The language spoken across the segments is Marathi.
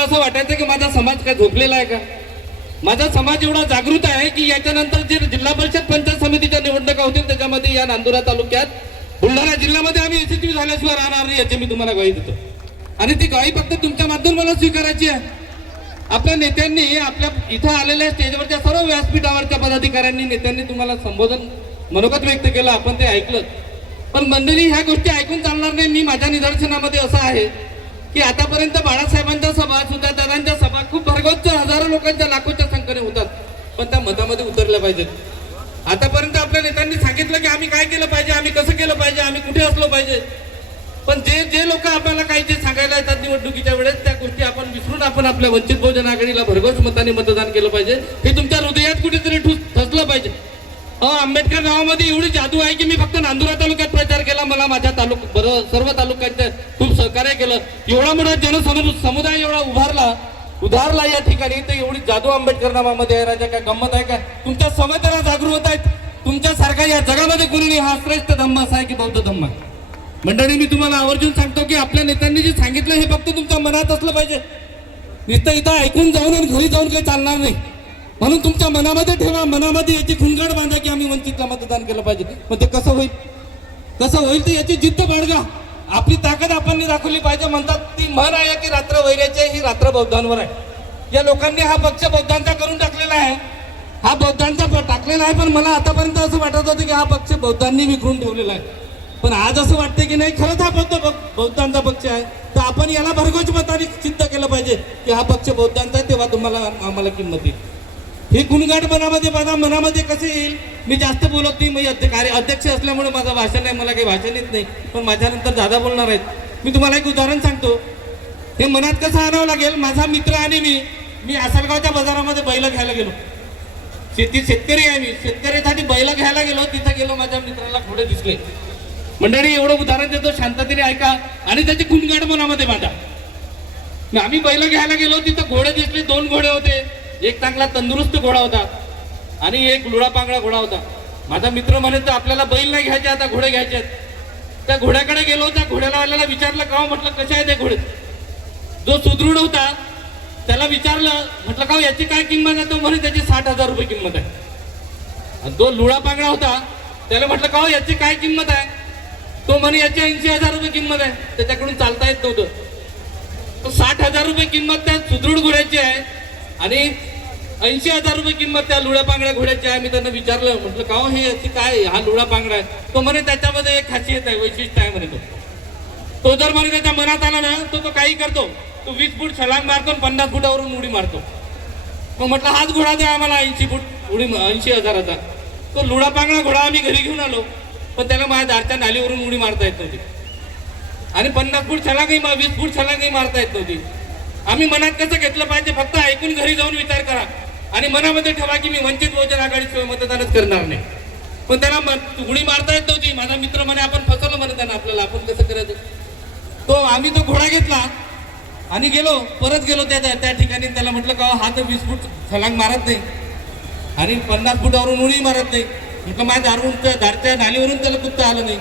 मला असं वाटायचं की माझा समाज काय झोपलेला आहे का? माझा समाज एवढा जागृत आहे की याच्यानंतर जे जिल्हा परिषद पंचायत समितीच्या निवडणुका होतील त्याच्यामध्ये या नांदुरा तालुक्यात बुलढाणा जिल्ह्यामध्ये आम्ही यशस्वी झाल्याशिवाय राहणार नाही याची मी तुम्हाला ग्वाही देतो. आणि ती ग्वाही फक्त तुमच्या माध्यम मला स्वीकारायची आहे. आपल्या नेत्यांनी आपल्या इथं आलेल्या स्टेजवरच्या सर्व व्यासपीठावरच्या पदाधिकाऱ्यांनी नेत्यांनी तुम्हाला संबोधन मनोगत व्यक्त केलं आपण ते ऐकलं. पण मंडळी ह्या गोष्टी ऐकून चालणार नाही मी माझ्या निदर्शनामध्ये असं आहे. की आतापर्यंत बाळासाहेबांच्या सभा सुद्धा दादांच्या सभा खूप भरगोच्च हजारो लोकांच्या लाखोच्या संख्येने होतात. पण त्या मतामध्ये उतरल्या पाहिजेत. आतापर्यंत आपल्या नेत्यांनी सांगितलं की आम्ही काय केलं पाहिजे आम्ही कसं केलं पाहिजे आम्ही कुठे असलो पाहिजे. पण जे जे लोक आपल्याला काही जे सांगायला येतात निवडणुकीच्या वेळेस त्या गोष्टी आपण विसरून आपण आपल्या वंचित बहुजन आघाडीला भरघोस मताने मतदान केलं पाहिजे. हे तुमच्या हृदयात कुठेतरी ठुस ठसलं पाहिजे. अहो आंबेडकर गावामध्ये एवढी जादू आहे की मी फक्त नांदुरा तालुक्यात प्रचार केला मला माझ्या तालुक बरं सर्व तालुक्यांच्या सहकार्य केलं. एवढा मोठा जनसमु समुदाय एवढा उभारला उधारला या ठिकाणी. तर एवढी जादू आंबेडकर नावामध्ये आहे राजा काय गंमत आहे काय तुमच्या समाजाला जागृत आहेत. तुमच्यासारखा या जगामध्ये कोणी हा श्रेष्ठ धम्म असा आहे की बौद्ध धम्म आहे? मंडळी मी तुम्हाला आवर्जून सांगतो की आपल्या नेत्यांनी जे सांगितलं हे फक्त तुमच्या मनात असलं पाहिजे. नुसतं इथं ऐकून जाऊन आणि घरी जाऊन काही चालणार नाही. म्हणून तुमच्या मनामध्ये ठेवा मनामध्ये याची खुणगाड बांधा की आम्ही वंचितला मतदान केलं पाहिजे. मग ते कसं होईल? कसं होईल तर याची जिद्द बाळगा. आपली ताकद आपण दाखवली पाहिजे. म्हणतात ती म्हण आहे की रात्र वैराची आहे, ही रात्र बौद्धांवर आहे. या लोकांनी हा पक्ष बौद्धांचा करून टाकलेला आहे. हा बौद्धांचा टाकलेला आहे पण मला आतापर्यंत असं वाटत होतं की हा पक्ष बौद्धांनी विखरून ठेवलेला आहे. पण आज असं वाटतं की नाही खरंच हा बौद्ध बौद्धांचा पक्ष आहे. तर आपण याला भरघोस मताने सिद्ध केलं पाहिजे की हा पक्ष बौद्धांचा आहे तेव्हा तुम्हाला आम्हाला किंमत येईल. हे गुणगाट मनामध्ये माझा मनामध्ये कसे येईल? मी जास्त बोलत नाही मी कार्य अध्यक्ष असल्यामुळे माझं भाषण आहे मला काही भाषण येत नाही. पण माझ्यानंतर दादा बोलणार आहेत. मी तुम्हाला एक उदाहरण सांगतो. हे मनात कसं आणावं लागेल? माझा मित्र आणि मी मी आसलगावच्या बाजारामध्ये बैल घ्यायला गेलो. शेती शेतकरी आहे मी. शेतकऱ्यासाठी बैल घ्यायला गेलो तिथं गेलो माझ्या मित्राला घोडे दिसले. मंडळी एवढं उदाहरण देतो शांततेने ऐका आणि त्याची गुणगाड मनामध्ये माझा आम्ही बैल घ्यायला गेलो तिथं घोडे दिसले दोन घोडे होते. एक चांगला तंदुरुस्त घोडा होता आणि एक लुळा पांगळा घोडा होता. माझा मित्र म्हणत आपल्याला बैल नाही घ्यायचे आता घोडे घ्यायचे आहेत. त्या घोड्याकडे गेलो त्या घोड्याला वाल्याला विचारलं का हो?" म्हटलं कसे आहे ते घोडे? जो सुदृढ होता त्याला विचारलं म्हटलं का हो, याची काय किंमत आहे? तो म्हणे त्याची साठ हजार रुपये किंमत आहे. आणि जो लुळा पांगडा होता त्याला म्हटलं का हो, याची काय किंमत आहे? तो म्हणे याची ऐंशी हजार रुपये किंमत आहे. त्याच्याकडून चालता येत नव्हतं. तो साठ हजार रुपये किंमत त्या सुदृढ घोड्याची आहे आणि ऐंशी हजार रुपये किंमत त्या लुळ्या पांगड्या घोड्याची आहे. मी त्यांना विचारलं म्हटलं का हे याची काय हा लुळा पांगडा आहे. तो म्हणे त्याच्यामध्ये एक खासियत आहे वैशिष्ट्य आहे म्हणे तो. तो जर म्हणे त्याच्या मनात आला ना तो तो काही करतो. तो वीस फूट छलांग मारतो आणि पन्नास फुटावरून उडी मारतो. मग म्हटलं हाच घोडा द्या आम्हाला ऐंशी फूट उडी ऐंशी हजाराचा. तो लुळा पांगडा घोडा आम्ही घरी घेऊन आलो पण त्याला माझ्या दारच्या नालीवरून उडी मारता येत नव्हती. आणि पन्नास फूट छलांगही वीस फूट छलांगही मारता येत नव्हती. आम्ही मनात कसं घेतलं पाहिजे फक्त ऐकून घरी जाऊन विचार करा. आणि मनामध्ये ठेवा की मी वंचित बहुजन आघाडीशिवाय मतदानच करणार नाही. पण त्याला म- उडी मारता येत नव्हती. माझा मित्र म्हणे आपण फसवलं म्हणे त्यांना आपल्याला. आपण कसं करायचं? तो आम्ही तो घोडा घेतला आणि गेलो. परत गेलो त्या त्या- त्या ठिकाणी त्याला म्हटलं का हो, हा तर वीस फूट छलांग मारत नाही. आणि पन्नास फुटावरून उडी मारत नाही. म्हटलं माझ्या दारून दारच्या नालीवरून त्याला कुत्ता आलं नाही.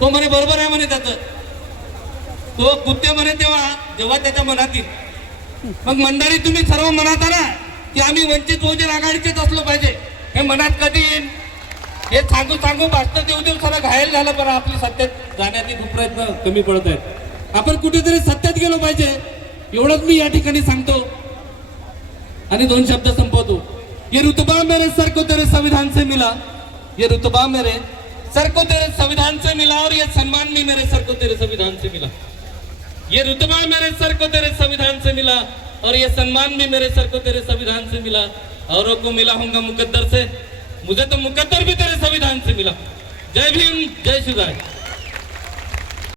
तो म्हणे बरोबर आहे म्हणे त्याचं. तो कुत्ते म्हणे तेव्हा जेव्हा त्याच्या मनात येईल. मग मंडळी तुम्ही सर्व मनात आला. की आम्ही वंचित बहुजन आघाडीचेच असलो पाहिजे. हे मनात कधी येईल हे सांगू सांगू भाषण देऊ देऊ सगळं घायल झालं बरं आपली सत्तेत जाण्याचे खूप प्रयत्न कमी पडत आहेत. आपण कुठेतरी सत्तेत गेलो पाहिजे. एवढंच मी या ठिकाणी सांगतो. आणि दोन शब्द संपवतो. ये रुतबा मेरे सर को तेरे संविधान से मिला. ये रुतबा मेरे सर को तेरे संविधान से मिला और ये सम्मान भी मेरे सर को तेरे संविधान से मिला. ये रुतबा मेरे सर को तेरे संविधान से मिला. और ये सम्मान भी मेरे सर को तेरे संविधान से मिला औरों को मिला होगा मुकद्दर से। मुझे तो मुकद्दर भी तेरे संविधान से मिला। जय भीम जय शिवराय।